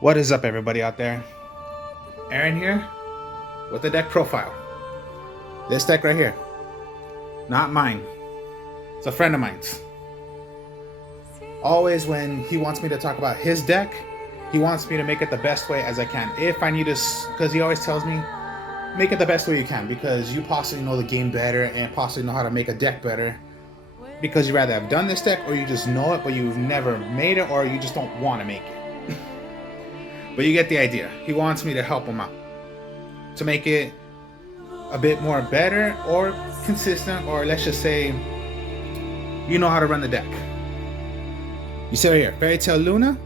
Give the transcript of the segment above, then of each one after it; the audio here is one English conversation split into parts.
What is up, everybody out there? Aaron here with the deck profile. This deck right here, not mine. It's a friend of mine's. Always when he wants me to talk about his deck, he wants me to make it the best way as I can. If I need to, because he always tells me, make it the best way you can, because you possibly know the game better and possibly know how to make a deck better. Because you rather have done this deck, or you just know it, but you've never made it, or you just don't want to make it. But you get the idea. He wants me to help him out, to make it a bit more better or consistent, or let's just say you know how to run the deck. You see right here, Fairy Tale Luna.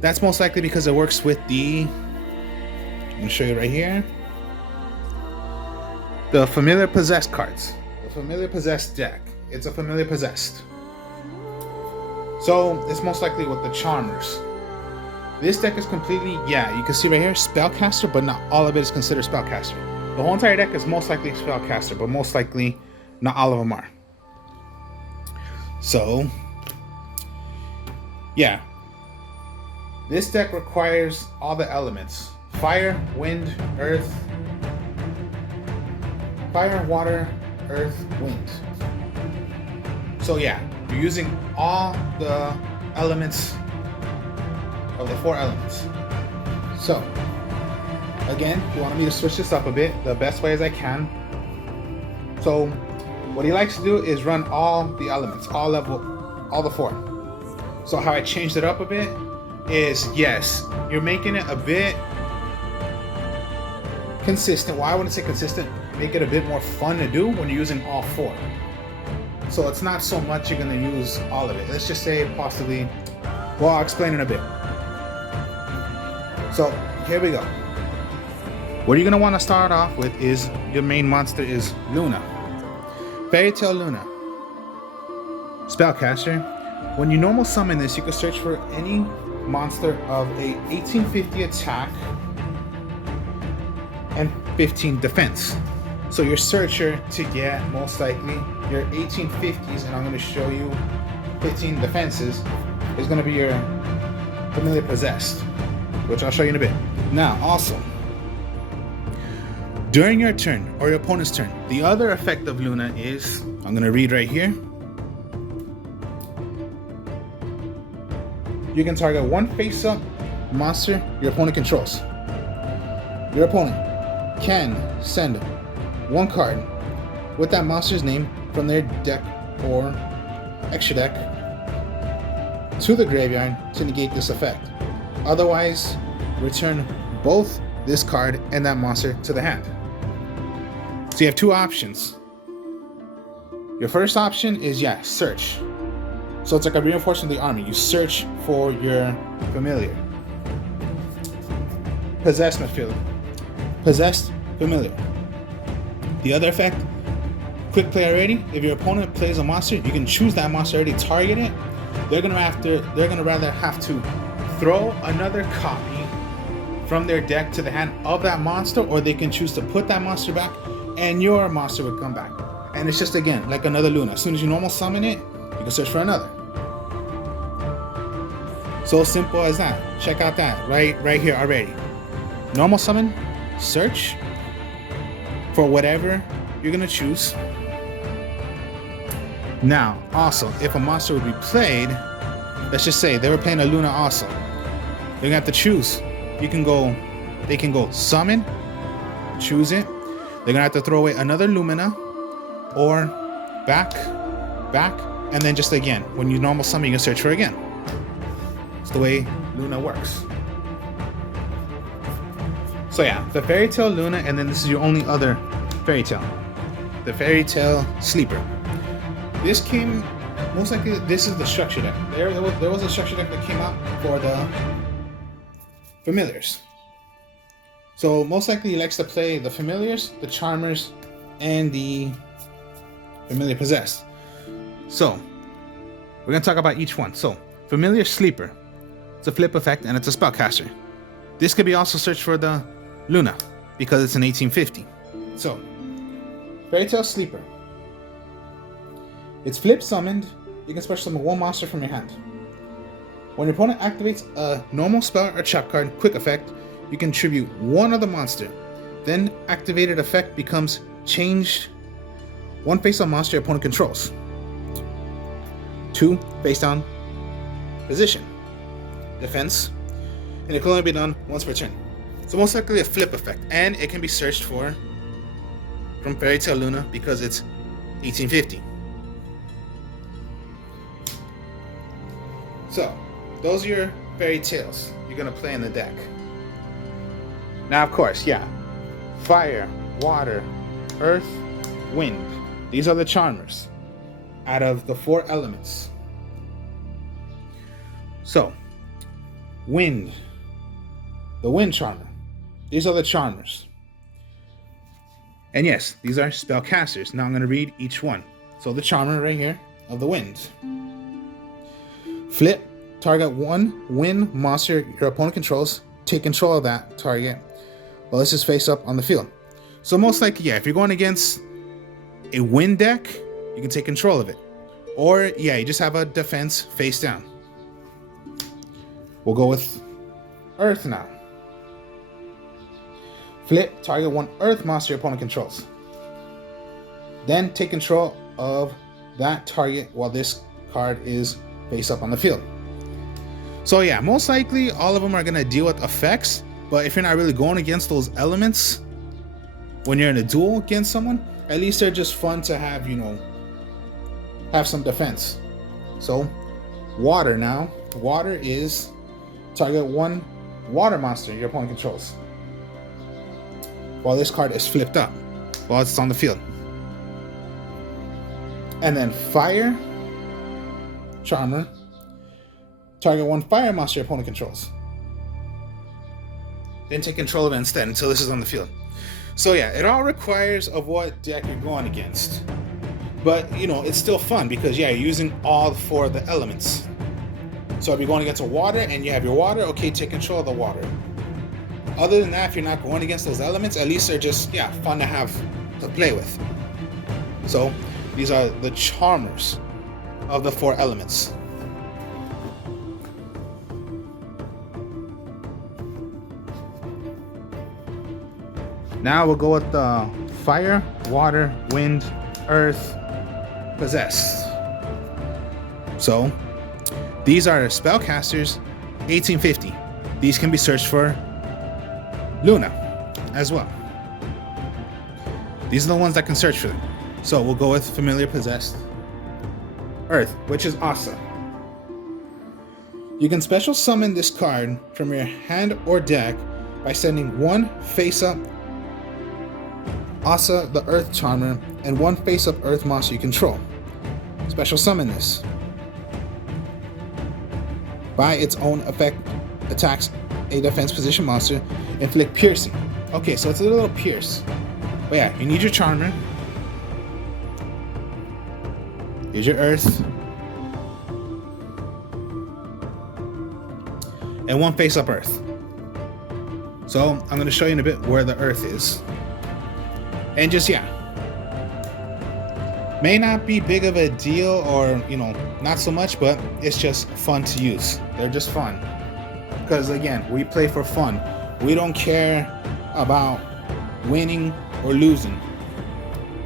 That's most likely because it works with the, I'm going to show you right here, the Familiar Possessed cards. The Familiar Possessed deck. It's a Familiar Possessed. So it's most likely with the Charmers. This deck is completely, you can see right here, Spellcaster, but not all of it is considered Spellcaster. The whole entire deck is most likely Spellcaster, but most likely not all of them are. So, yeah. This deck requires all the elements. Fire, wind, earth. Fire, water, earth, wind. So yeah, you're using all the elements of the 4 elements. So, again, you want me to switch this up a bit, the best way as I can. So, what he likes to do is run all the elements, all the 4. So how I changed it up a bit is, yes, you're making it a bit consistent. Well, I wouldn't say consistent, make it a bit more fun to do when you're using all 4. So it's not so much you're gonna use all of it. Let's just say possibly, well, I'll explain in a bit. So here we go. What you're gonna want to start off with is your main monster is Luna. Fairy Tale Luna. Spellcaster. When you normal summon this, you can search for any monster of a 1850 attack and 15 defense. So your searcher to get most likely your 1850s, and I'm going to show you 15 defenses, is going to be your Familiar Possessed, which I'll show you in a bit. Now, also, during your turn or your opponent's turn, the other effect of Luna is, I'm going to read right here. You can target one face-up monster your opponent controls. Your opponent can send one card with that monster's name from their deck or extra deck to the graveyard to negate this effect. Otherwise, return both this card and that monster to the hand. So you have 2 options. Your first option is, search. So it's like a reinforcement of the army. You search for your familiar. Possessed familiar. The other effect, quick play already. If your opponent plays a monster, you can choose that monster already, target it. They're gonna rather have to throw another copy from their deck to the hand of that monster, or they can choose to put that monster back and your monster would come back. And it's just, again, like another Luna. As soon as you normal summon it, you can search for another. So simple as that. Check out that right here already. Normal summon, search for whatever you're gonna choose. Now, also, if a monster would be played, let's just say they were playing a Luna also, they're gonna have to choose. They can go summon, choose it. They're gonna have to throw away another Lumina, or back, and then just again, when you normal summon, you can search for again. It's the way Luna works. So yeah, the Fairy Tale Luna, and then this is your only other Fairy Tale. The Fairy Tale Sleeper. This came, most likely, this is the structure deck. There was a structure deck that came out for the Familiars. So most likely he likes to play the Familiars, the Charmers, and the Familiar Possessed. So we're gonna talk about each one. So Familiar Sleeper. It's a flip effect and it's a spellcaster. This could be also searched for the Luna because it's an 1850. So Fairy Tale Sleeper. It's flip summoned you can special summon one monster from your hand. When your opponent activates a normal spell or trap card quick effect, you can tribute one other monster. Then activated effect becomes changed one face-down monster your opponent controls. 2 face-down position. Defense. And it can only be done once per turn. So most likely a flip effect, and it can be searched for from Fairy Tail Luna because it's 1850. So, those are your fairy tales you're gonna play in the deck. Now, of course, yeah, fire, water, earth, wind. These are the charmers out of the 4 elements. So, wind, the wind charmer. These are the charmers. And yes, these are spellcasters. Now I'm going to read each one. So the charmer right here of the wind. Flip, target 1 wind monster your opponent controls. Take control of that target while this is face up on the field. So most likely, yeah, if you're going against a wind deck, you can take control of it. Or, yeah, you just have a defense face down. We'll go with earth now. Flip, target 1 earth monster your opponent controls. Then take control of that target while this card is face up on the field. So yeah, most likely all of them are going to deal with effects, but if you're not really going against those elements, when you're in a duel against someone, at least they're just fun to have, you know, have some defense. So, water now. Water is target 1 water monster your opponent controls while this card is flipped up while it's on the field. And then fire charmer, target 1 fire monster your opponent controls. Then take control of it instead until this is on the field. So yeah, it all requires of what deck you're going against. But you know, it's still fun because yeah, you're using all 4 of the elements. So if you're going against a water and you have your water, okay, take control of the water. Other than that, if you're not going against those elements, at least they're just, yeah, fun to have to play with. So these are the charmers of the 4 elements. Now we'll go with the fire, water, wind, earth, possessed. So these are spellcasters 1850. These can be searched for Luna as well. These are the ones that can search for them. So we'll go with familiar possessed earth, which is Asa. You can special summon this card from your hand or deck by sending 1 face up Asa the earth charmer and 1 face up earth monster you control. Special summon this. By its own effect, attacks a defense position monster, inflict piercing. Okay, so it's a little pierce. But yeah, you need your charmer. Here's your earth. And 1 face up earth. So I'm going to show you in a bit where the earth is. And just, yeah. May not be big of a deal or, you know, not so much, but it's just fun to use. They're just fun. Because again, we play for fun. We don't care about winning or losing.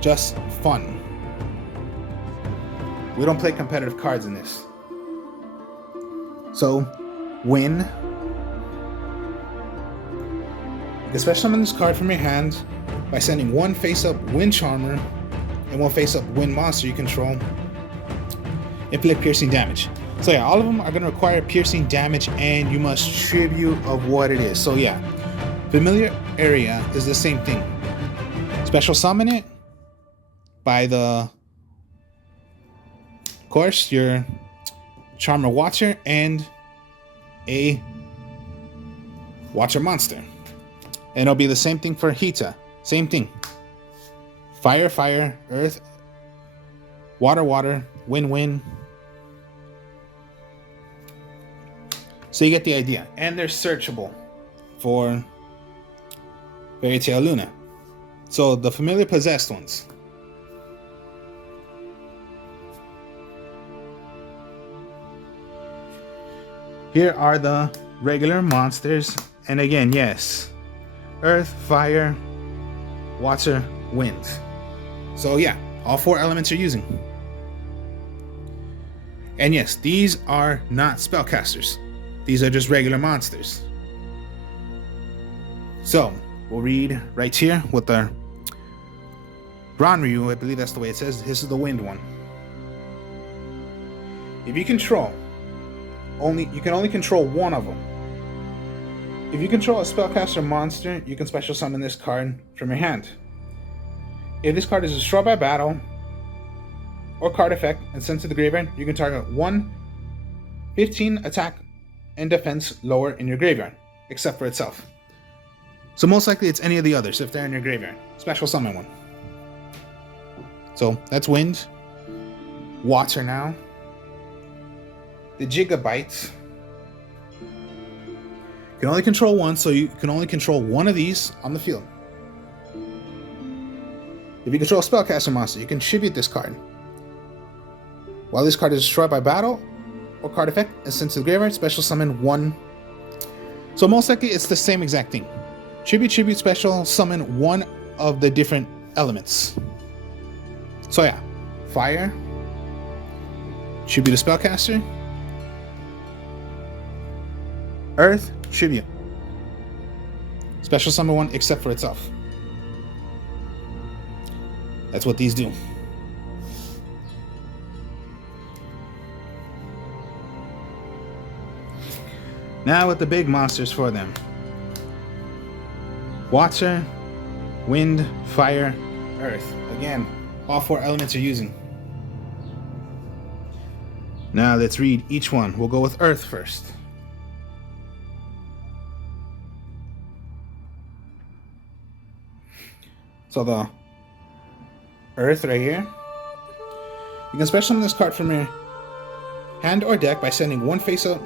Just fun. We don't play competitive cards in this. So, win. You can special summon this card from your hand by sending 1 face-up wind charmer and 1 face-up wind monster you control. Inflict piercing damage. So yeah, all of them are going to require piercing damage and you must tribute of what it is. So yeah, familiar area is the same thing. Special summon it by the, of course, your Charmer Watcher and a Watcher Monster. And it'll be the same thing for Hita. Same thing. Fire, fire, earth, water, water, wind, wind. So you get the idea. And they're searchable for Fairy Tail Luna. So the familiar possessed ones. Here are the regular monsters. And again, yes, earth, fire, water, wind. So yeah, all 4 elements you're using. And yes, these are not spellcasters. These are just regular monsters. So we'll read right here with the Ranryu, I believe that's the way it says. This is the wind one. If you control you can only control one of them. If you control a spellcaster monster, you can special summon this card from your hand. If this card is destroyed by battle or card effect and sent to the graveyard, you can target 15 attack and defense lower in your graveyard, except for itself. So most likely it's any of the others if they're in your graveyard. Special summon one. So that's wind. Water now. The Gigabyte. You can only control one, so you can only control one of these on the field. If you control a spellcaster monster, you can tribute this card. While this card is destroyed by battle or card effect and sent to the graveyard, special summon one. So most likely it's the same exact thing. Tribute, special summon one of the different elements. So yeah, fire, tribute a spellcaster, earth, tribute. Special summon one except for itself. That's what these do. Now with the big monsters for them. Water, wind, fire, earth. Again, all 4 elements you're using. Now let's read each one. We'll go with earth first. So the earth right here. You can special summon this card from your hand or deck by sending 1 face-up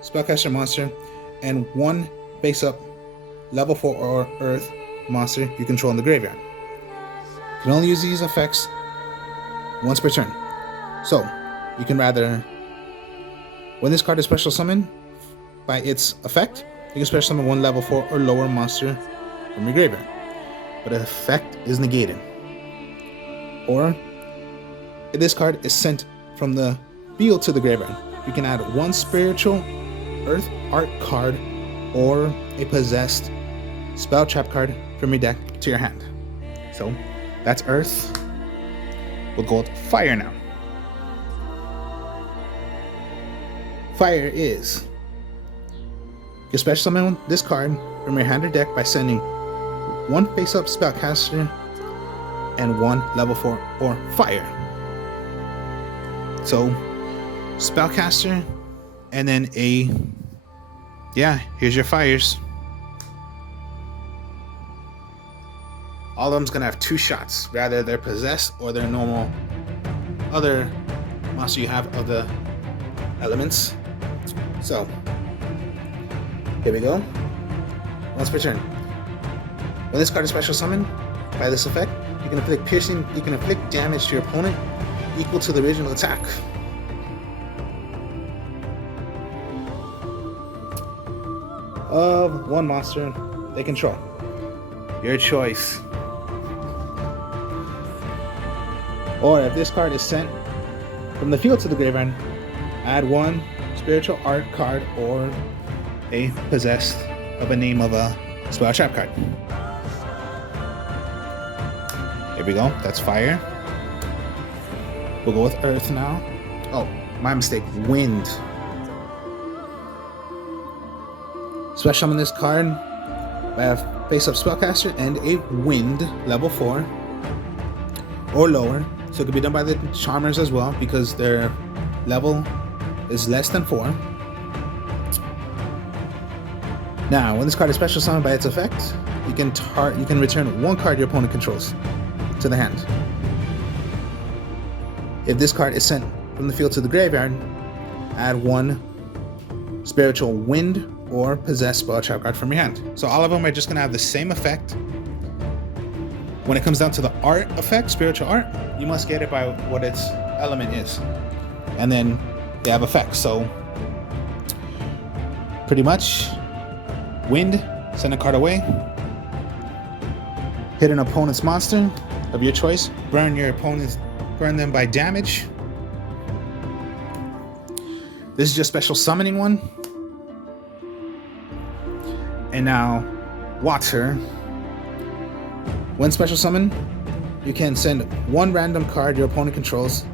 spellcaster monster and 1 face-up level 4 or earth monster you control in the graveyard. You can only use these effects once per turn. So, you can rather, when this card is special summoned by its effect, you can special summon 1 level 4 or lower monster from your graveyard, but the effect is negated. Or, if this card is sent from the field to the graveyard, you can add 1 spiritual earth art card or a possessed spell trap card from your deck to your hand. So that's earth. We'll go with fire now. Fire is you can special summon this card from your hand or deck by sending 1 face-up spellcaster and 1 level 4 or fire. So spellcaster and then here's your fires. All of them's gonna have 2 shots, rather they're possessed or their normal other monster you have of the elements. So here we go. Once per turn. When this card is special summoned by this effect, you can inflict piercing, you can inflict damage to your opponent equal to the original attack. Of 1 monster they control. Your choice. Or if this card is sent from the field to the graveyard, add 1 spiritual art card or a possessed of a name of a spell trap card. Here we go. That's fire. We'll go with earth now. Oh, my mistake. Wind. Special summon this card by a face-up spellcaster and a wind level 4 or lower. So it could be done by the charmers as well because their level is less than 4. Now, when this card is special summoned by its effect, you can return 1 card your opponent controls to the hand. If this card is sent from the field to the graveyard, add 1 spiritual wind or possessed spell trap card from your hand. So all of them are just gonna have the same effect. When it comes down to the art effect, spiritual art, you must get it by what its element is. And then they have effects. So Pretty much. Wind, send a card away. Hit an opponent's monster of your choice. Burn them by damage. This is just special summoning one. And now, water. When special summon, you can send one random card your opponent controls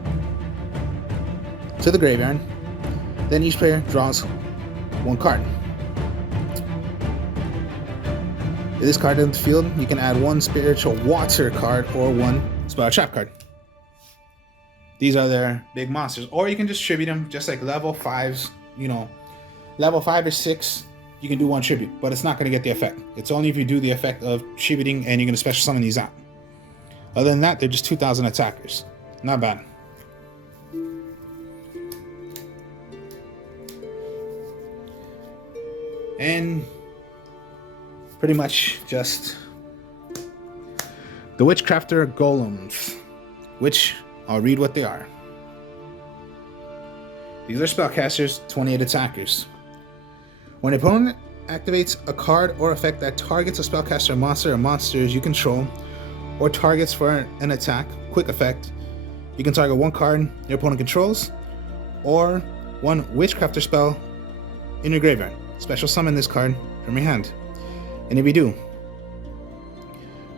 to the graveyard. Then each player draws one card. If this card in the field, you can add one spiritual water card or one spell trap card. These are their big monsters. Or you can just tribute them, just like level 5s, level 5 or 6, you can do one tribute, but it's not going to get the effect. It's only if you do the effect of tributing and you're going to special summon these out. Other than that, they're just 2,000 attackers. Not bad. And pretty much just the Witchcrafter Golems, which I'll read what they are. These are spellcasters, 28 attackers. When an opponent activates a card or effect that targets a spellcaster monster or monsters you control, or targets for an attack, quick effect, you can target one card your opponent controls, or one Witchcrafter spell in your graveyard. Special summon this card from your hand. And if you do,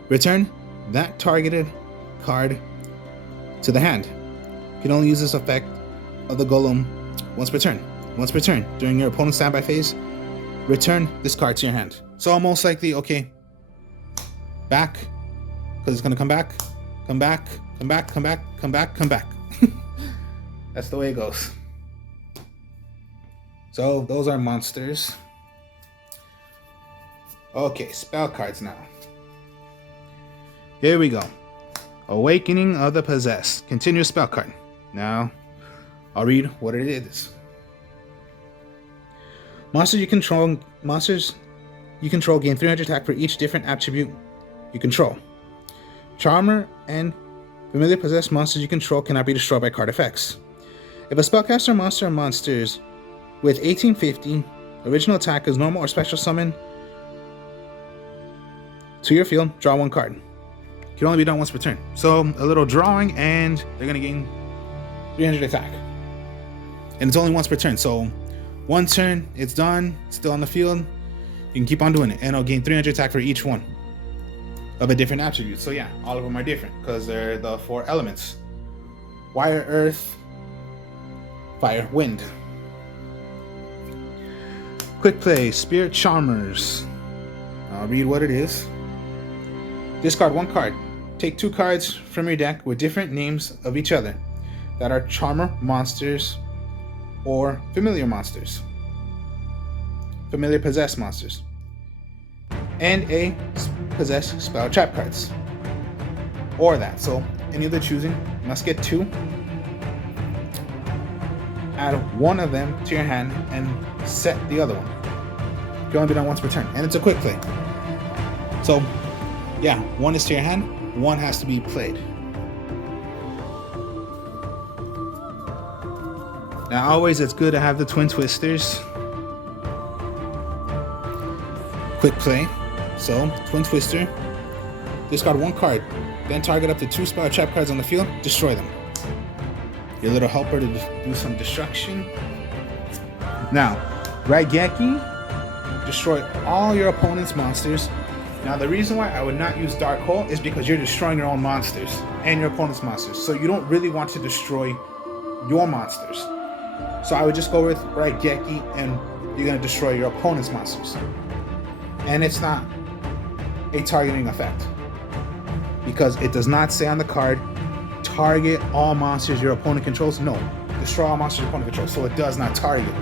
return that targeted card to the hand. You can only use this effect of the golem once per turn. Once per turn, during your opponent's standby phase, return this card to your hand. So almost like the, okay, back, because it's going to come back, come back, come back, come back, come back, come back. That's the way it goes. So those are monsters. Okay, spell cards now. Here we go. Awakening of the Possessed. Continuous spell card. Now, I'll read what it is. Monsters you control gain 300 attack for each different attribute you control. Charmer and familiar possessed monsters you control cannot be destroyed by card effects. If a spellcaster monster or monsters with 1850 original attack is normal or special summon to your field, draw one card. It can only be done once per turn. So a little drawing and they're going to gain 300 attack. And it's only once per turn. So one turn, it's done, still on the field. You can keep on doing it and it'll gain 300 attack for each one of a different attribute. So yeah, all of them are different because they're the 4 elements. Water, earth, fire, wind. Quick play, Spirit Charmers. I'll read what it is. Discard one card. Take 2 cards from your deck with different names of each other that are Charmer monsters or familiar monsters. Familiar possessed monsters. And a possessed spell trap cards. Or that. So any of the choosing, you must get 2. Add one of them to your hand and set the other one. You can only be done once per turn. And it's a quick play. So yeah, 1 is to your hand, 1 has to be played. Now always it's good to have the Twin Twisters. Quick play. So, Twin Twister. Discard 1 card. Then target up to 2 spell trap cards on the field. Destroy them. Your little helper to do some destruction. Now, Raigeki. Destroy all your opponent's monsters. Now the reason why I would not use Dark Hole is because you're destroying your own monsters and your opponent's monsters. So you don't really want to destroy your monsters. So I would just go with Raigeki and you're going to destroy your opponent's monsters. And it's not a targeting effect. Because it does not say on the card, target all monsters your opponent controls. No, destroy all monsters your opponent controls. So it does not target.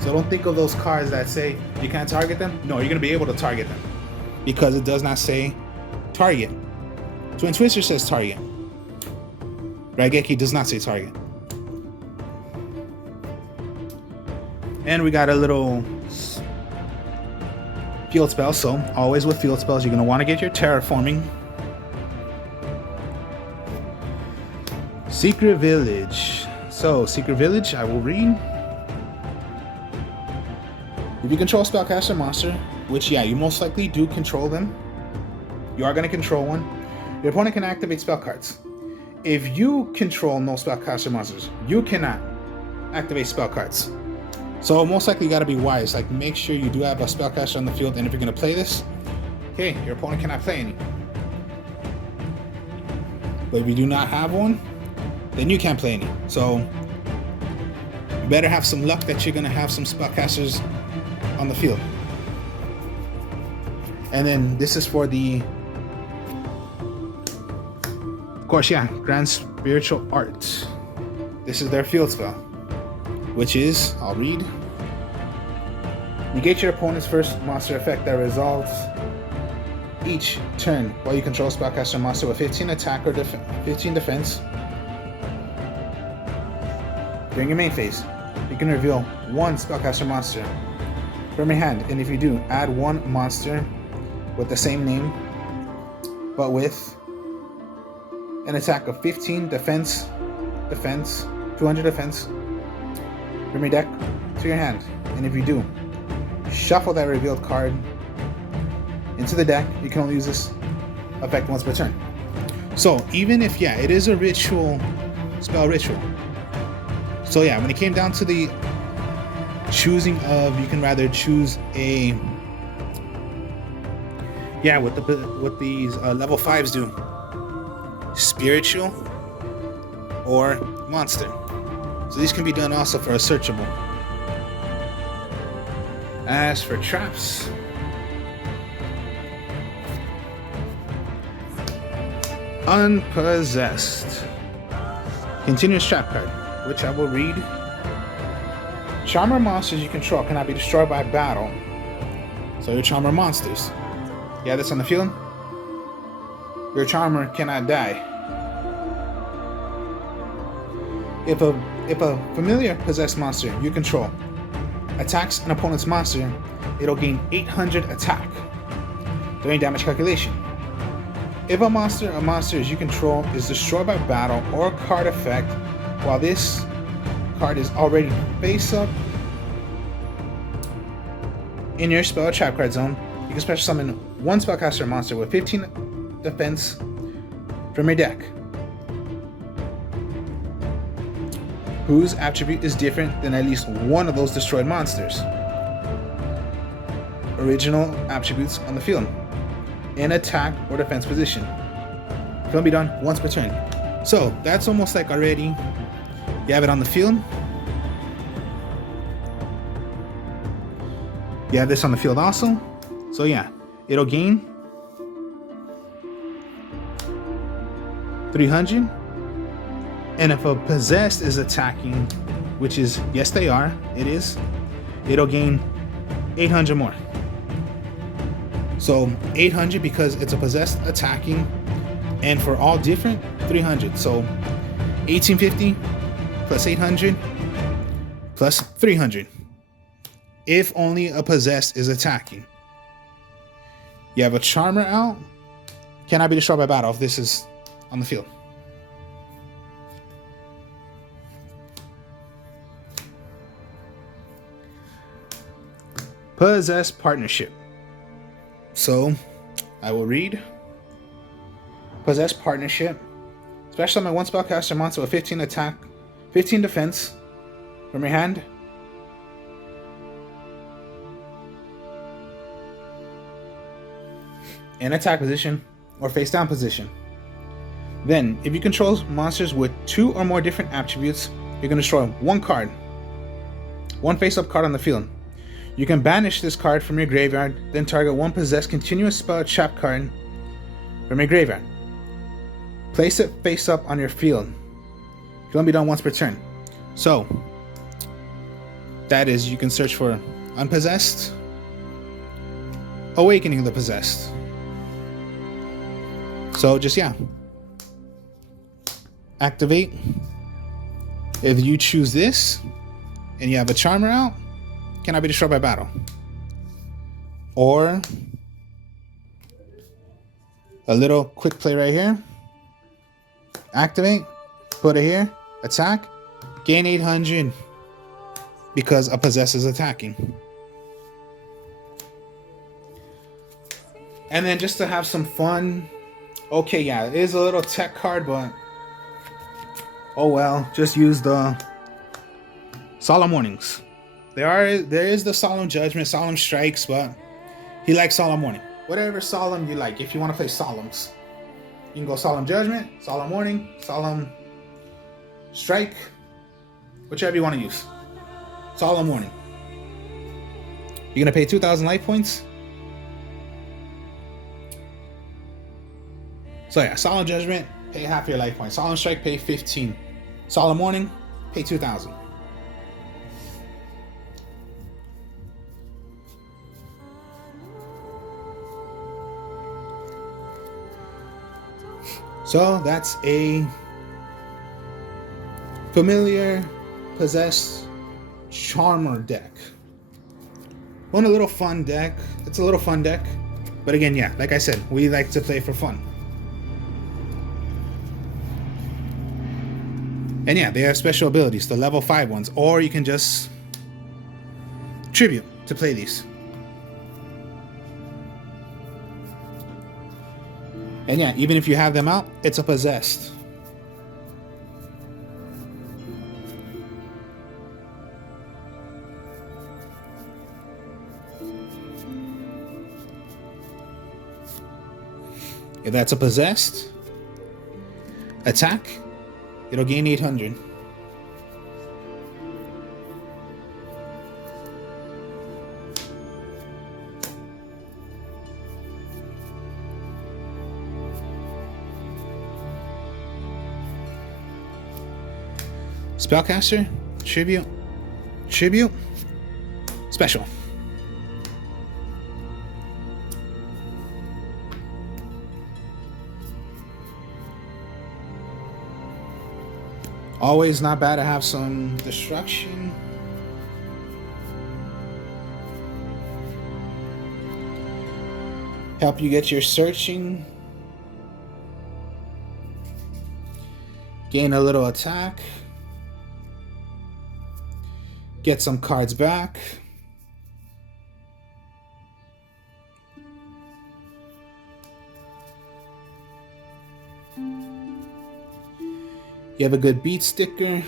So don't think of those cards that say you can't target them. No, you're going to be able to target them. Because it does not say target. Twin Twister says target. Raigeki does not say target. And we got a little field spell. So always with field spells, you're going to want to get your terraforming. Secret Village. So Secret Village, I will read. If you control a spellcaster monster, which yeah, you most likely do control them, you are going to control one, your opponent can activate spell cards. If you control no spellcaster monsters, you cannot activate spell cards. So most likely you got to be wise. Like, make sure you do have a spellcaster on the field, and if you're going to play this, okay, your opponent cannot play any. But if you do not have one, then you can't play any. So you better have some luck that you're going to have some spellcasters on the field. And then this is for the, of course, yeah, Grand Spiritual Art. This is their field spell, which is, I'll read. Negate your opponent's first monster effect that resolves each turn while you control spellcaster monster with 15 attack or 15 defense. During your main phase, you can reveal one spellcaster monster from your hand, and if you do, add one monster with the same name but with an attack of 15 defense, 200 defense from your deck to your hand. And if you do, shuffle that revealed card into the deck. You can only use this effect once per turn. So even if, yeah, it is a ritual, spell ritual. So yeah, when it came down to the choosing of, you can rather choose a, yeah, what these level 5s do, spiritual or monster. So these can be done also for a searchable. As for traps, Unpossessed. Continuous trap card, which I will read. Charmer monsters you control cannot be destroyed by battle. So your charmer monsters. You have this on the field. Your charmer cannot die. If a familiar possessed monster you control attacks an opponent's monster, it'll gain 800 attack during damage calculation. If a monster or monsters you control is destroyed by battle or card effect while this card is already face up in your spell trap card zone, you can special summon one spellcaster monster with 15 defense from your deck, whose attribute is different than at least one of those destroyed monsters' original attributes on the field, in attack or defense position. It can be done once per turn. So that's almost like already you have it on the field. You have this on the field also. So yeah, it'll gain 300. And if a possessed is attacking, which is, yes they are, it is, it'll gain 800 more. So 800 because it's a possessed attacking, and for all different, 300. So 1850 plus 800 plus 300. If only a possessed is attacking. You have a charmer out, cannot be destroyed by battle if this is on the field. Possessed partnership. So I will read. Possessed partnership. Special summon one spellcaster monster with 15 attack, 15 defense from your hand. In attack position or face down position. Then, if you control monsters with 2 or more different attributes, you can destroy one card, one face-up card on the field. You can banish this card from your graveyard, then target one possessed continuous spell trap card from your graveyard. Place it face up on your field. It can only be done once per turn. So, that is, you can search for Unpossessed, Awakening the Possessed. So just, yeah, activate. If you choose this and you have a charmer out, cannot be destroyed by battle. Or a little quick play right here. Activate, put it here, attack, gain 800 because a possessed is attacking. And then just to have some fun, okay, yeah, it is a little tech card, but oh well, just use the Solemn Warnings. There is the Solemn Judgment, Solemn Strikes, but he likes Solemn Warning. Whatever Solemn you like, if you want to play Solemns. You can go Solemn Judgment, Solemn Warning, Solemn Strike, whichever you want to use. Solemn Warning. You're going to pay 2,000 life points. So yeah, Solemn Judgment, pay half your life points. Solemn Strike, pay 15. Solemn Warning, pay 2,000. So that's a familiar, possessed Charmer deck. A little fun deck. It's a little fun deck. But again, yeah, like I said, we like to play for fun. And yeah, they have special abilities, the level 5 ones. Or you can just tribute to play these. And yeah, even if you have them out, it's a possessed. If that's a possessed attack, it'll gain 800. Spellcaster, tribute, special. Always not bad to have some destruction. Help you get your searching. Gain a little attack. Get some cards back. You have a good beat sticker.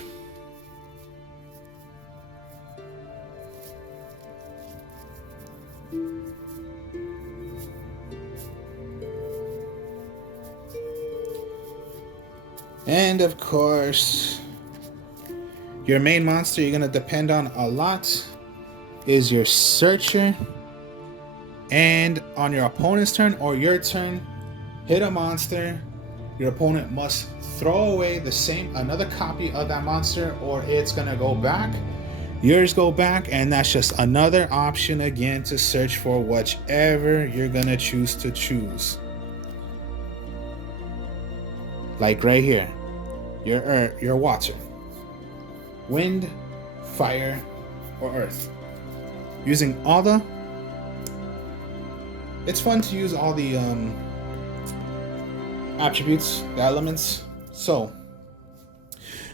And of course, your main monster you're going to depend on a lot is your Searcher. And on your opponent's turn or your turn, hit a monster. Your opponent must throw away another copy of that monster, or it's gonna go back. Yours go back, and that's just another option again to search for whichever you're gonna choose to choose. Like right here, your water, wind, fire, or earth. Using all the, it's fun to use all the attributes, the elements. So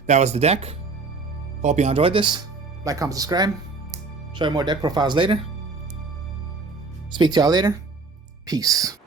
that was the deck. Hope you enjoyed this. Like, comment, subscribe. Show you more deck profiles later. Speak to y'all later. Peace.